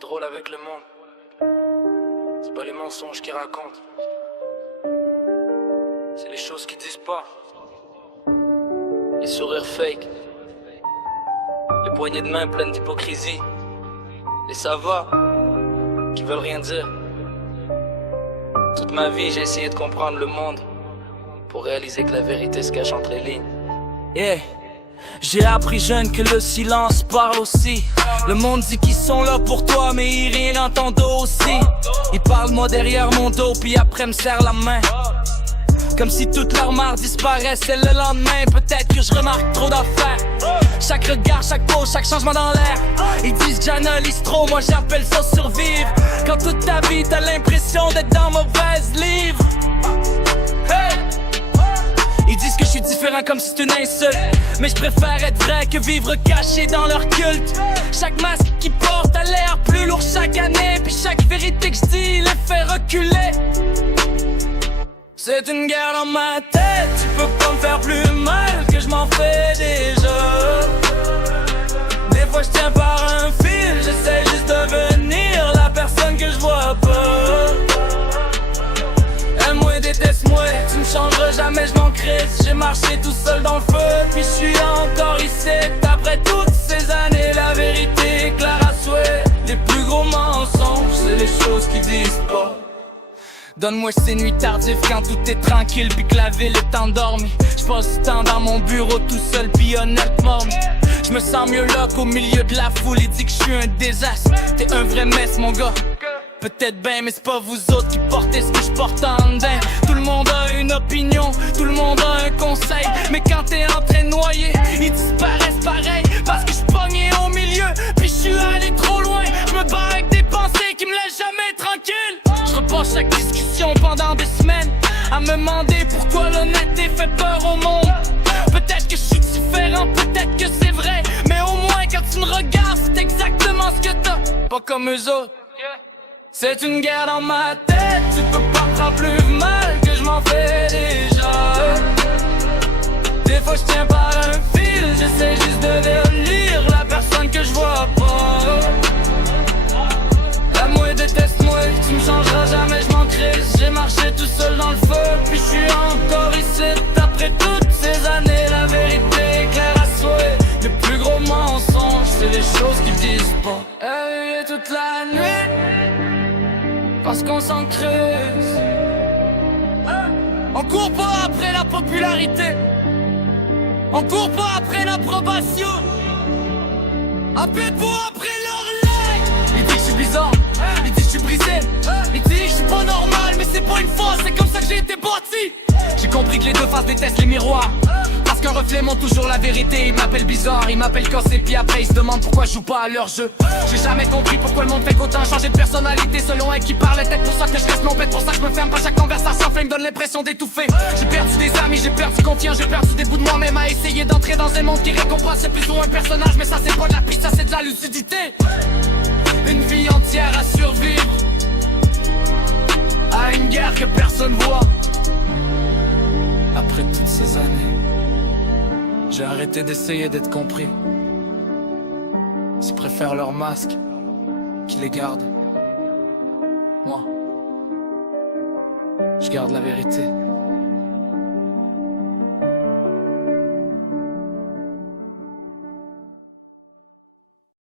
plus drôle avec le monde, c'est pas les mensonges qui racontent, c'est les choses qu'ils disent pas. Les sourires fake, les poignées de main pleines d'hypocrisie, les ça va qui veulent rien dire. Toute ma vie j'ai essayé de comprendre le monde pour réaliser que la vérité se cache entre les lignes. Yeah. J'ai appris jeune que le silence parle aussi. Le monde dit qu'ils sont là pour toi, mais ils rient dans ton dos aussi. Ils parlent moi derrière mon dos, puis après me serrent la main. Comme si toute leur marre disparaissait le lendemain. Peut-être que je remarque trop d'affaires. Chaque regard, chaque pause, chaque changement dans l'air. Ils disent que j'analyse trop, moi j'appelle ça survivre. Quand toute ta vie t'as l'impression d'être dans mauvaise livre. Hey! Ils disent que je suis différent comme si c'était une insulte. Mais je préfère être vrai que vivre caché dans leur culte. Chaque masque qu'ils portent a l'air plus lourd chaque année. Puis chaque vérité que je dis les fait reculer. C'est une guerre dans ma tête. Tu peux pas me faire plus mal que je m'en fais déjà. Des fois je tiens par un fil. J'essaie juste de devenir la personne que je vois pas. Aime-moi, déteste-moi, tu me changeras jamais, je m'en crisse. J'ai marché tout seul dans le feu, puis je suis encore ici. Après toutes ces années, la vérité est claire à souhait. Les plus gros mensonges, c'est les choses qu'ils disent pas. Donne-moi ces nuits tardives quand tout est tranquille, puis que la ville est endormie. J'passe du temps dans mon bureau tout seul, puis honnêtement je me sens mieux là qu'au milieu de la foule. Il dit que je suis un désastre, t'es un vrai mess mon gars. Peut-être ben, mais c'est pas vous autres qui portez ce que je porte en dedans. Tout le monde a une opinion, tout le monde a un conseil. Mais quand t'es en train de noyer, ils disparaissent pareil. Parce que je suis pogné au milieu, puis je suis allé trop loin. Je me bats avec des pensées qui me laissent jamais tranquille. Je repasse chaque discussion pendant des semaines à me demander pourquoi l'honnêteté fait peur au monde. Peut-être que je suis différent, peut-être que c'est vrai. Mais au moins quand tu me regardes, c'est exactement ce que t'as. Pas comme eux autres. C'est une guerre dans ma tête, tu peux pas me faire plus mal que je m'en fais déjà. Des fois je tiens par un fil, j'essaie juste de devenir la personne que je vois pas. Aime-moi, déteste-moi, tu me changeras jamais, je m'en crisse. J'ai marché tout seul dans le feu, puis je suis encore ici. Après toutes ces années, la vérité est claire à souhait. Le plus gros mensonge, c'est les choses qu'ils disent pas. Éveillé toute la nuit parce qu'on s'en creuse. On court pas après la popularité, on court pas après l'approbation. Appelle pas après leur like. Il dit que je suis bizarre, il dit que je suis brisé, il dit que je suis pas normal. Mais c'est pas une fois, c'est comme ça que j'ai été bâti. J'ai compris que les deux faces détestent les miroirs, parce qu'un reflet montre toujours la vérité. Ils m'appellent bizarre, ils m'appellent cassé, puis après ils se demandent pourquoi je joue pas à leur jeu. J'ai jamais compris pourquoi le monde fait qu'autant changer de personnalité selon elle qui parle. Peut-être pour ça que je reste mon bête, pour ça que je me ferme pas. Chaque conversation fait me donne l'impression d'étouffer. J'ai perdu des amis, j'ai perdu confiance, j'ai perdu des bouts de moi-même à essayer d'entrer dans un monde qui récompense. C'est plutôt un personnage, mais ça c'est pas de la piste, ça c'est de la lucidité. Une vie entière à survivre à une guerre que personne voit. Après toutes ces années, j'ai arrêté d'essayer d'être compris. Ils préfèrent leur masque qu'ils les gardent. Moi, je garde la vérité.